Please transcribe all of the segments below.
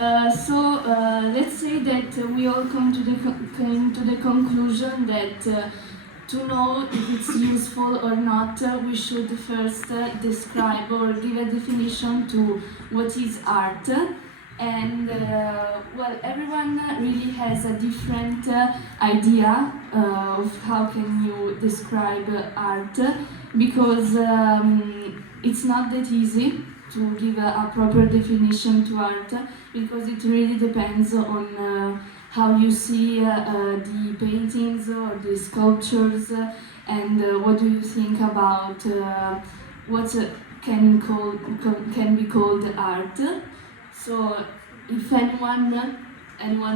Let's say that we all came to the conclusion that to know if it's useful or not, we should first describe or give a definition to what is art. And well, everyone really has a different idea of how can you describe art, because it's not that easy to give a proper definition to art, because it really depends on how you see the paintings or the sculptures, and what do you think about what can be called art. So if anyone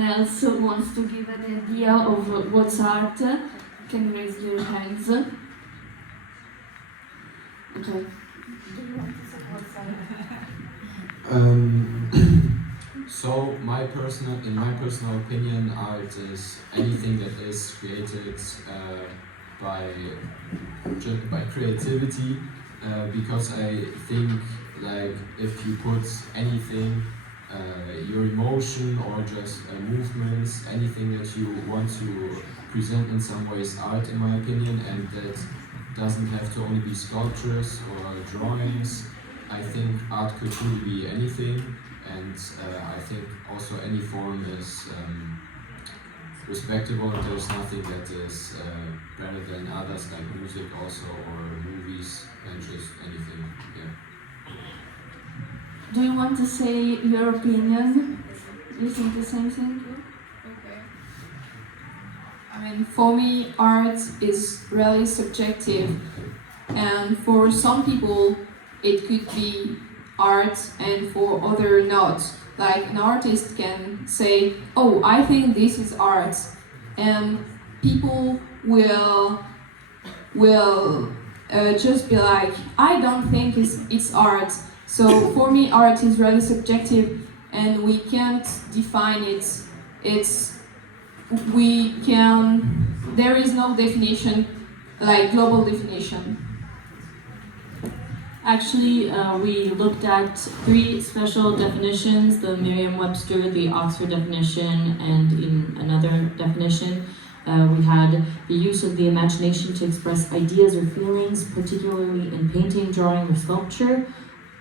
else wants to give an idea of what's art, can raise their hands. Okay. Do you want to say what's art? So in my personal opinion, art is anything that is created by creativity, because I think, like, if you put anything, your emotion or just movements, anything that you want to present in some way is art, in my opinion, and that doesn't have to only be sculptures or drawings. I think art could really be anything, and I think also any form is respectable, and there's nothing that is better than others, like music also, or movies, and just anything, yeah. Do you want to say your opinion? Do you think the same thing? Okay. I mean, for me, art is really subjective, and for some people, it could be art, and for other not. Like, an artist can say, "Oh, I think this is art," and people will just be like, "I don't think it's art." So for me, art is really subjective, and we can't define it. There is no definition, like global definition. Actually, we looked at 3 special definitions: the Merriam-Webster, the Oxford definition, and in another definition, we had the use of the imagination to express ideas or feelings, particularly in painting, drawing, or sculpture.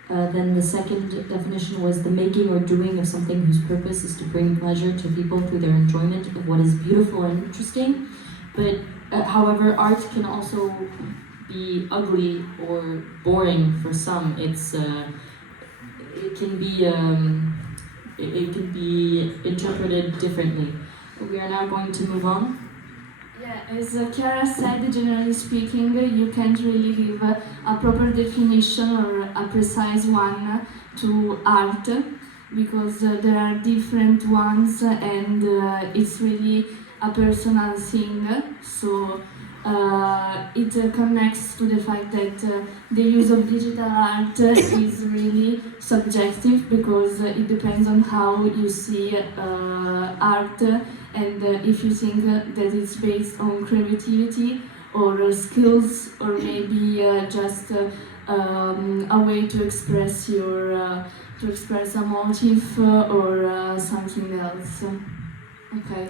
Then the second definition was the making or doing of something whose purpose is to bring pleasure to people through their enjoyment of what is beautiful and interesting. But however, art can also be ugly or boring for some. It can be interpreted differently. We are now going to move on. Yeah, as Chiara said, generally speaking, you can't really give a proper definition or a precise one to art, because there are different ones, and it's really a personal thing. So it connects to the fact that the use of digital art is really subjective, because it depends on how you see art, and if you think that it's based on creativity or skills, or maybe just a way to express a motive or something else. Okay.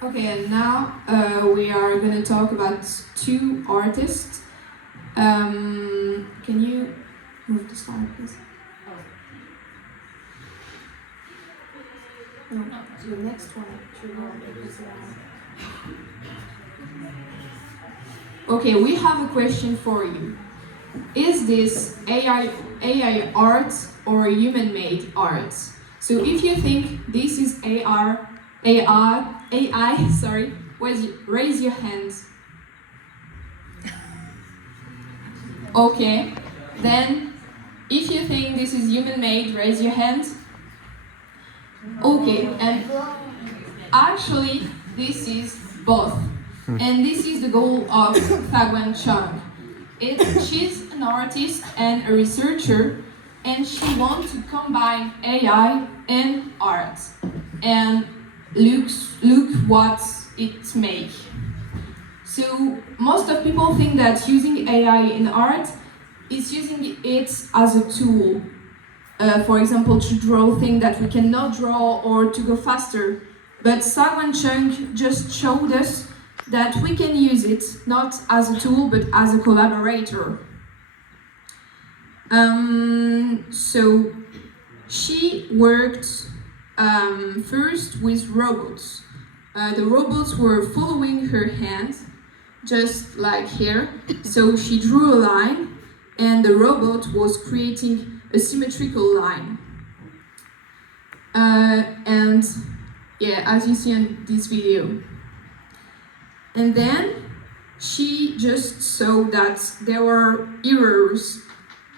Okay, and now we are going to talk about 2 artists. Can you move the slide, please? No, the next one. Okay, we have a question for you. Is this AI art or human-made art? So if you think this is AI, sorry, raise your hands. Okay, then if you think this is human-made, raise your hands. Okay, and actually this is both, and this is the goal of Fagwan Chang. She's an artist and a researcher, and she wants to combine AI and art, and look what it makes. So most of people think that using AI in art is using it as a tool, for example, to draw things that we cannot draw or to go faster. But Sagwan Chung just showed us that we can use it not as a tool but as a collaborator. So she worked first with robots. The robots were following her hands, just like here. So she drew a line, and the robot was creating a symmetrical line. And yeah, as you see in this video. And then she just saw that there were errors,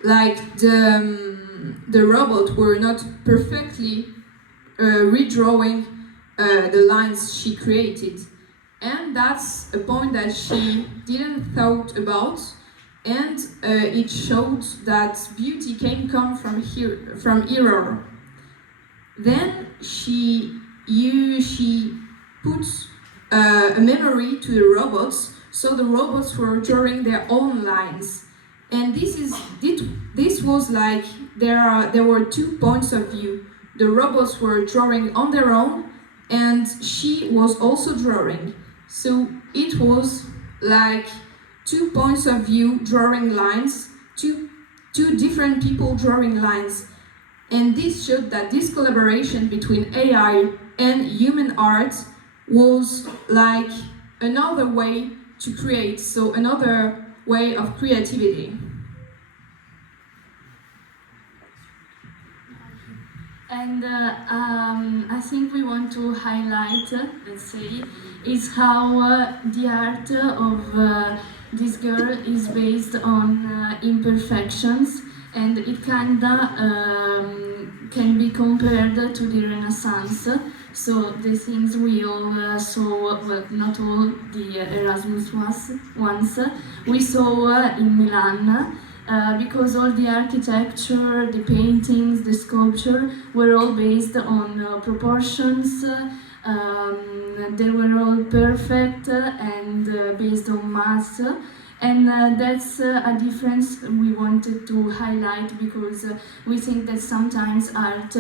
like the robot were not perfectly redrawing the lines she created. And that's a point that she didn't thought about, and it showed that beauty can come from error. Then she put a memory to the robots, so the robots were drawing their own lines. And this was like there were 2 points of view. The robots were drawing on their own, and she was also drawing. So it was like 2 points of view drawing lines, two different people drawing lines. And this showed that this collaboration between AI and human art was like another way to create, so another way of creativity. And I think we want to highlight, let's say, is how the art of this girl is based on imperfections, and it can be compared to the Renaissance. So the things we all saw, well, not all, the Erasmus ones, we saw in Milan. Because all the architecture, the paintings, the sculpture were all based on proportions. They were all perfect and based on mass. And that's a difference we wanted to highlight, because we think that sometimes art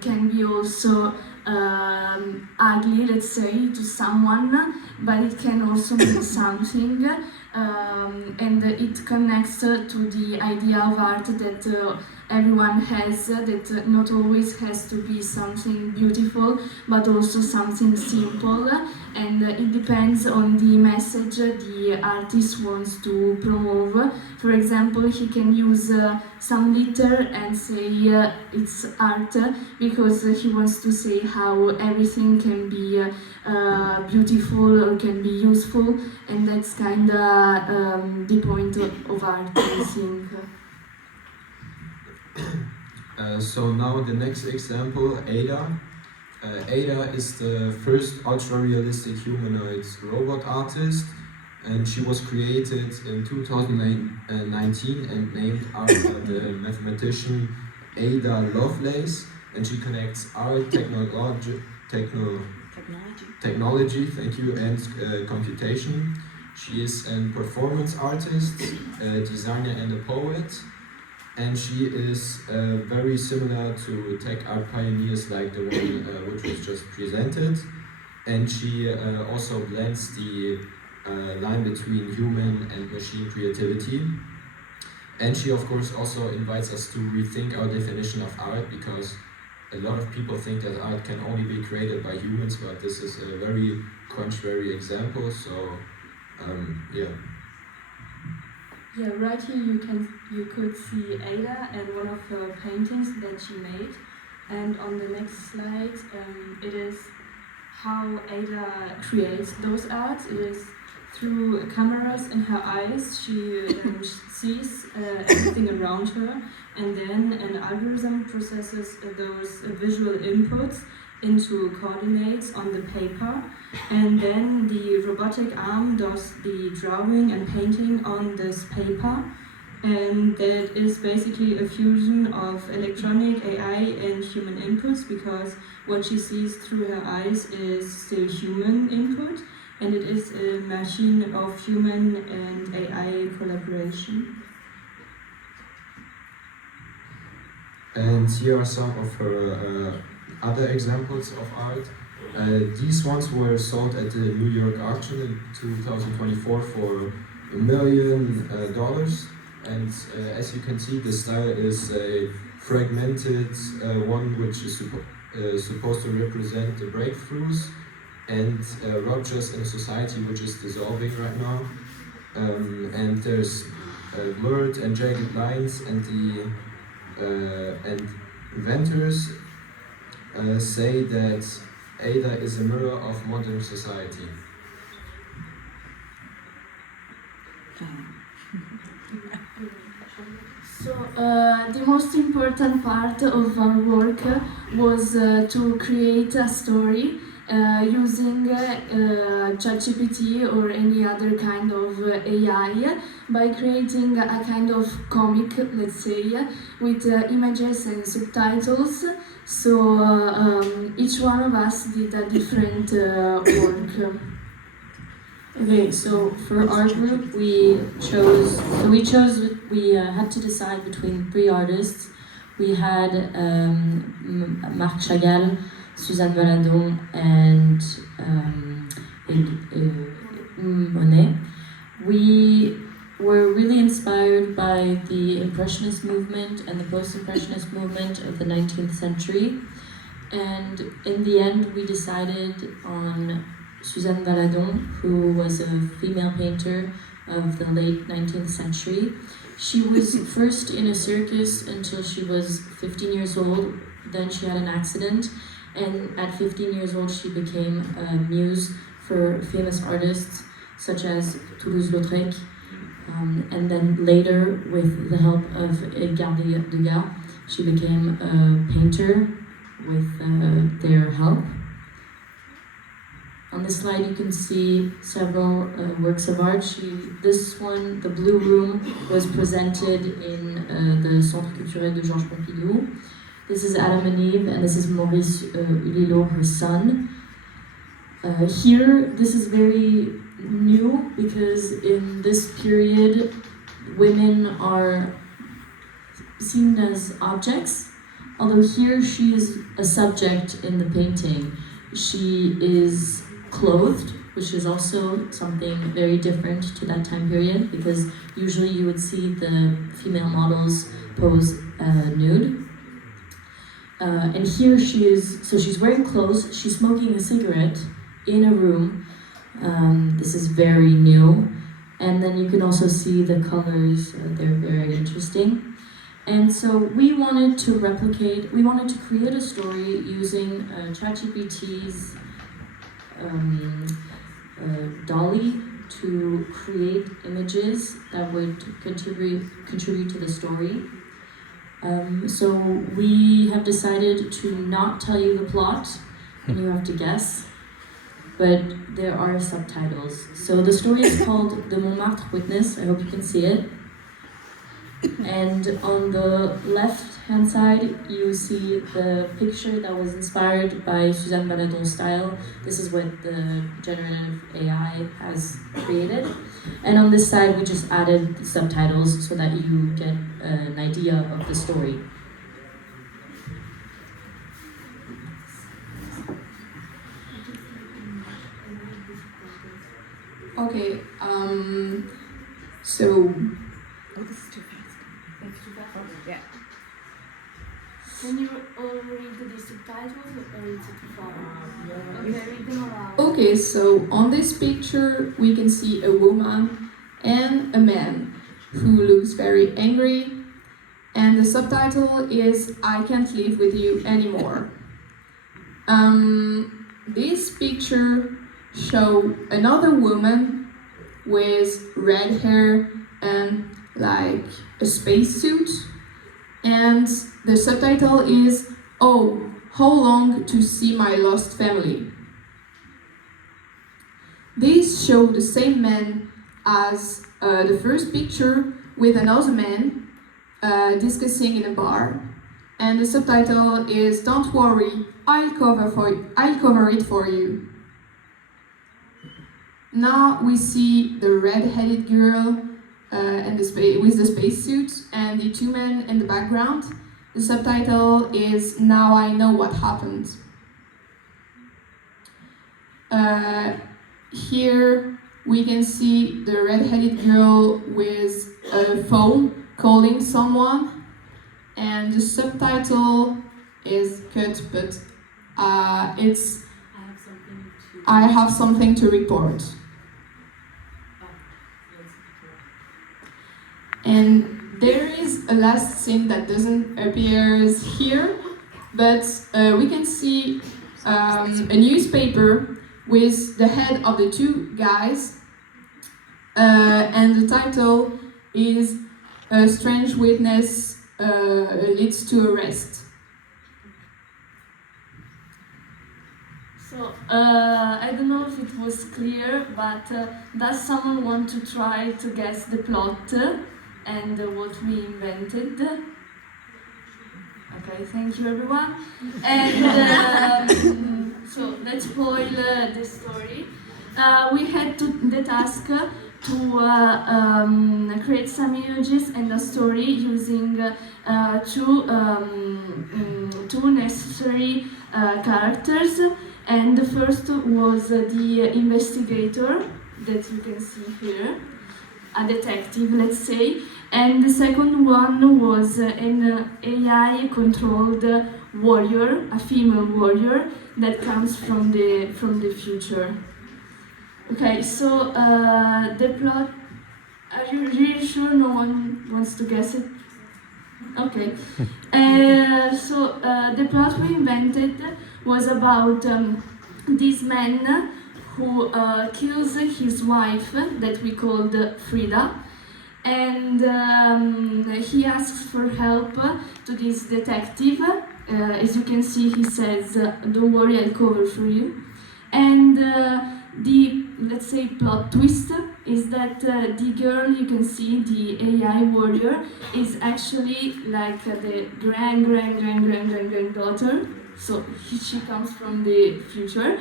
can be also ugly, let's say, to someone, but it can also mean something. And it connects to the idea of art that everyone has, that not always has to be something beautiful, but also something simple, and it depends on the message the artist wants to promote. For example, he can use some litter and say it's art, because he wants to say how everything can be beautiful or can be useful, and that's kind of the point of art, I think. So now the next example, Ada. Ada is the first ultra-realistic humanoid robot artist, and she was created in 2019 and named after the mathematician Ada Lovelace, and she connects art, technology, thank you, and computation. She is a performance artist, a designer and a poet, and she is very similar to tech art pioneers like the one which was just presented. And she also blends the line between human and machine creativity. And she of course also invites us to rethink our definition of art, because a lot of people think that art can only be created by humans, but this is a very contrary example, so yeah. Yeah, right here you could see Ada and one of her paintings that she made, and on the next slide it is how Ada creates those arts. It is through cameras in her eyes. She sees everything around her, and then an algorithm processes those visual inputs into coordinates on the paper, and then the robotic arm does the drawing and painting on this paper, and that is basically a fusion of electronic AI and human inputs, because what she sees through her eyes is still human input, and it is a machine of human and AI collaboration. And here are some of her other examples of art. These ones were sold at the New York auction in 2024 for $1 million. And as you can see, the style is a fragmented one, which is supposed to represent the breakthroughs and ruptures in a society which is dissolving right now. And there's blurred and jagged lines, and inventors say that Ada is a mirror of modern society. So the most important part of our work was to create a story using ChatGPT or any other kind of AI by creating a kind of comic, let's say, with images and subtitles. So each one of us did a different work. Okay, so for our group, we had to decide between 3 artists. We had Marc Chagall, Suzanne Valadon, and Monet. We were really inspired by the Impressionist movement and the Post-Impressionist movement of the 19th century. And in the end, we decided on Suzanne Valadon, who was a female painter of the late 19th century. She was first in a circus until she was 15 years old. Then she had an accident, and at 15 years old she became a muse for famous artists such as Toulouse-Lautrec. And then later, with the help of Edgar Degas, she became a painter with their help. On this slide you can see several works of art. This one, the Blue Room, was presented in the Centre Culturel de Georges Pompidou. This is Adam and Eve, and this is Maurice Lillo, her son. Here, this is very new because in this period, women are seen as objects, although here she is a subject in the painting. She is clothed, which is also something very different to that time period, because usually you would see the female models pose nude. And here she's wearing clothes, she's smoking a cigarette in a room. This is very new. And then you can also see the colors, they're very interesting. And so we wanted to create a story using ChatGPT's Dolly to create images that would contribute to the story. So we have decided to not tell you the plot, and you have to guess, but there are subtitles. So the story is called The Montmartre Witness. I hope you can see it. And on the left-hand side, you see the picture that was inspired by Suzanne Valadon's style. This is what the generative AI has created. And on this side, we just added the subtitles so that you get an idea of the story. Okay, so... Oh, this is too fast. It's too fast. Yeah. Can you all read the subtitles or is it too far? Okay, read them aloud. Okay, so on this picture we can see a woman and a man who looks very angry, and the subtitle is "I can't live with you anymore." This picture shows another woman with red hair and like a spacesuit, and the subtitle is "Oh, how long to see my lost family." These show the same man as the first picture with another man discussing in a bar, and the subtitle is "Don't worry, I'll cover it for you." Now we see the red-headed girl with the spacesuit and the two men in the background, The subtitle is Now I Know What Happened. Here we can see the red-headed girl with a phone calling someone, and the subtitle is cut, but it's I have something to report. And there is a last scene that doesn't appear here, but we can see a newspaper with the head of the two guys, and the title is A Strange Witness Leads to Arrest. So, I don't know if it was clear, but does someone want to try to guess the plot and what we invented? Okay, thank you everyone. And so let's spoil the story. We had the task to create some images and a story using two necessary characters. And the first was the investigator that you can see here, a detective, let's say, and the second one was an AI-controlled warrior, a female warrior that comes from the future. Okay, so the plot. Are you really sure no one wants to guess it? Okay. So the plot we invented was about this man who kills his wife, that we called Frida, and he asks for help to this detective. As you can see, he says, "Don't worry, I'll cover for you." And the, let's say, plot twist is that the girl you can see, the AI warrior, is actually like the granddaughter. So she comes from the future,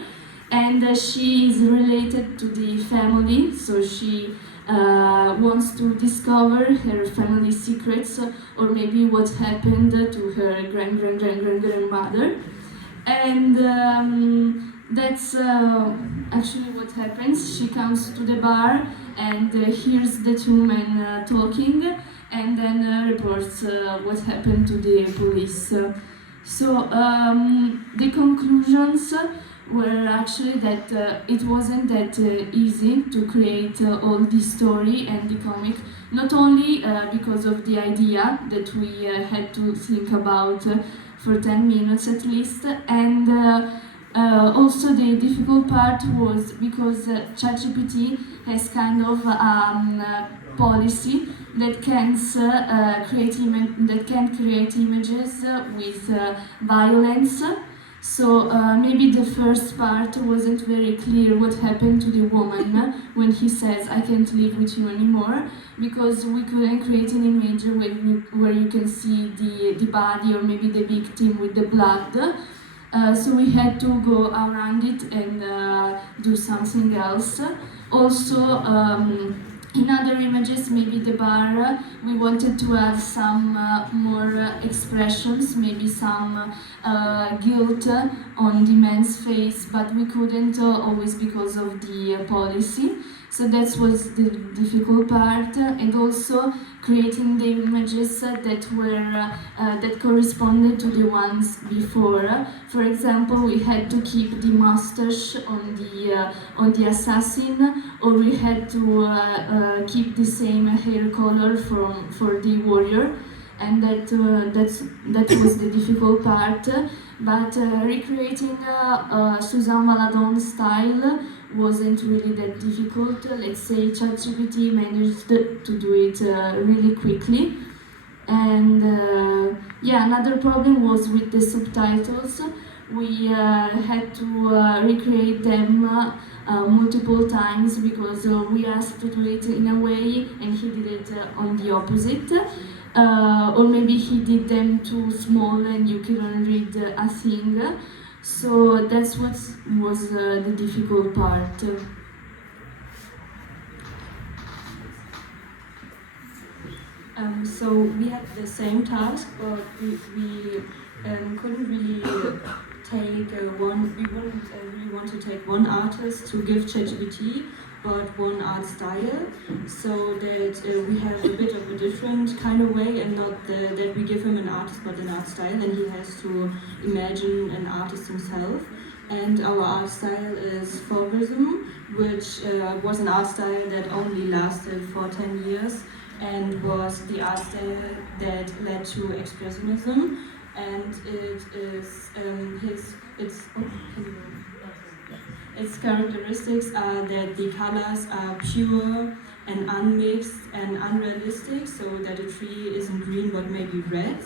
and she is related to the family. So she wants to discover her family secrets, or maybe what happened to her grandmother, and that's actually what happens. She comes to the bar and hears the two men talking, and then reports what happened to the police. So the conclusions were actually that it wasn't that easy to create all this story and the comic, not only because of the idea that we had to think about for 10 minutes at least, and also the difficult part was because ChatGPT has kind of policy that can create images with violence. So maybe the first part wasn't very clear what happened to the woman when he says, "I can't live with you anymore," because we couldn't create an image where you can see the body or maybe the victim with the blood. So we had to go around it and do something else. Also, in other images, maybe the bar, we wanted to add some more expressions, maybe some guilt on the man's face, but we couldn't always because of the policy. So that was the difficult part, and also creating the images that were that corresponded to the ones before. For example, we had to keep the mustache on the assassin, or we had to keep the same hair color for the warrior, and that was the difficult part. But recreating Suzanne Valadon style wasn't really that difficult. Let's say ChatGPT managed to do it really quickly. And yeah, another problem was with the subtitles. We had to recreate them multiple times because we asked to do it in a way and he did it on the opposite. Or maybe he did them too small and you couldn't read a thing. So that's what was the difficult part. So we had the same task, but we couldn't really take one. We wouldn't really want to take one artist to give ChatGPT, but one art style, so that we have a bit of a different kind of way, and not that we give him an artist but an art style, and he has to imagine an artist himself. And our art style is Fauvism, which was an art style that only lasted for 10 years and was the art style that led to Expressionism. And it is its characteristics are that the colors are pure and unmixed and unrealistic, so that a tree isn't green but maybe red.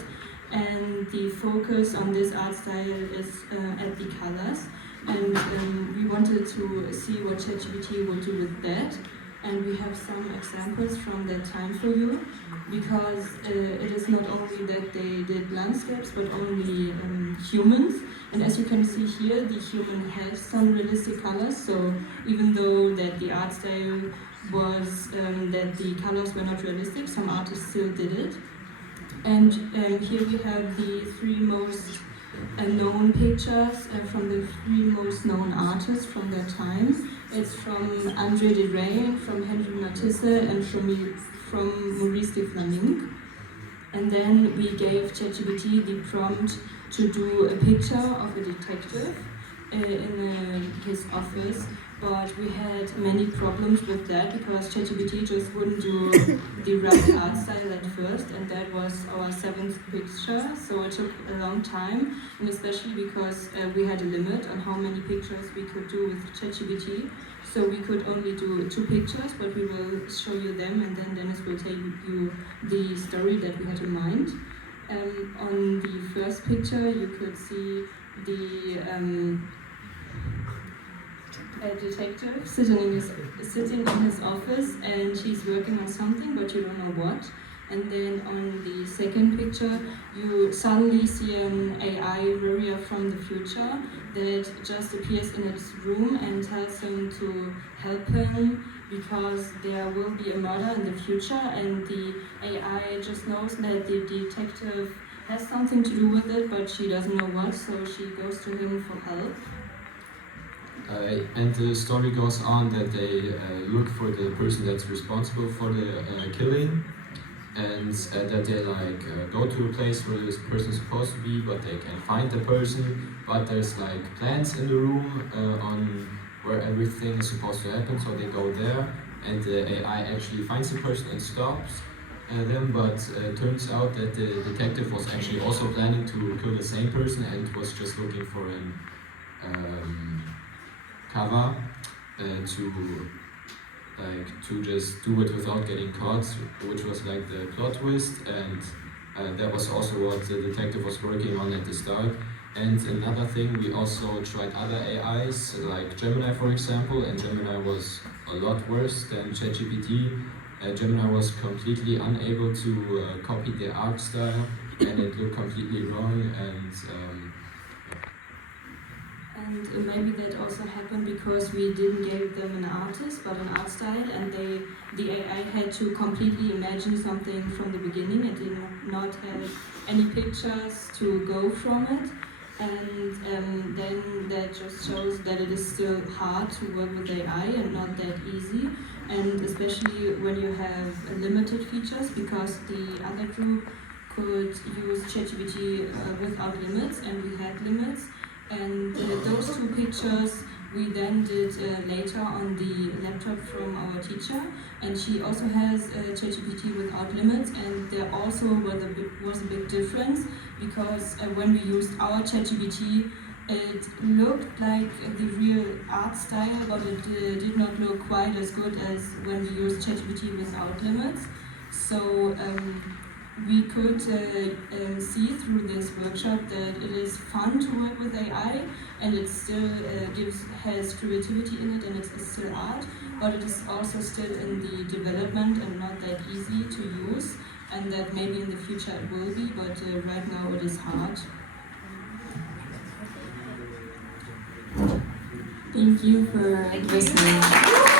And the focus on this art style is at the colors. And we wanted to see what ChatGPT would do with that. And we have some examples from that time for you, because it is not only that they did landscapes, but only humans. And as you can see here, the human has some realistic colors, so even though that the art style was that the colors were not realistic, some artists still did it. And here we have the three most known pictures from the three most known artists from that time. It's from André de Rey, from Henri Matisse, and from Maurice de Flaming. And then we gave ChatGPT the prompt to do a picture of a detective in his office, but we had many problems with that because ChatGPT just wouldn't do the right art style at first, and that was our seventh picture, so it took a long time, and especially because we had a limit on how many pictures we could do with ChatGPT. So we could only do 2 pictures, but we will show you them, and then Dennis will tell you the story that we had in mind. On the first picture, you could see the detective sitting in his office, and he's working on something, but you don't know what. And then on the second picture, you suddenly see an AI warrior from the future that just appears in its room and tells him to help him because there will be a murder in the future, and the AI just knows that the detective has something to do with it, but she doesn't know what, so she goes to him for help. And the story goes on that they look for the person that's responsible for the killing, and that they go to a place where this person is supposed to be, but they can't find the person. But there's plants in the room on where everything is supposed to happen, so they go there, and the AI actually finds the person and stops them. But turns out that the detective was actually also planning to kill the same person and was just looking for an cover to just do it without getting caught, which was the plot twist, and that was also what the detective was working on at the start. And another thing, we also tried other AIs, like Gemini for example, and Gemini was a lot worse than ChatGPT. Gemini was completely unable to copy the art style, and it looked completely wrong, And maybe that also happened because we didn't give them an artist, but an art style, and the AI had to completely imagine something from the beginning. It did not have any pictures to go from it, and then that just shows that it is still hard to work with AI and not that easy, and especially when you have limited features, because the other group could use ChatGPT without limits, and we had limits. And those 2 pictures we then did later on the laptop from our teacher, and she also has ChatGPT without limits, and there also was a big difference, because when we used our ChatGPT, it looked like the real art style, but it did not look quite as good as when we used ChatGPT without limits. So we could see through this workshop that it is fun to work with AI, and it still has creativity in it, and it's still art, but it is also still in the development and not that easy to use, and that maybe in the future it will be, but right now it is hard. Thank you for listening.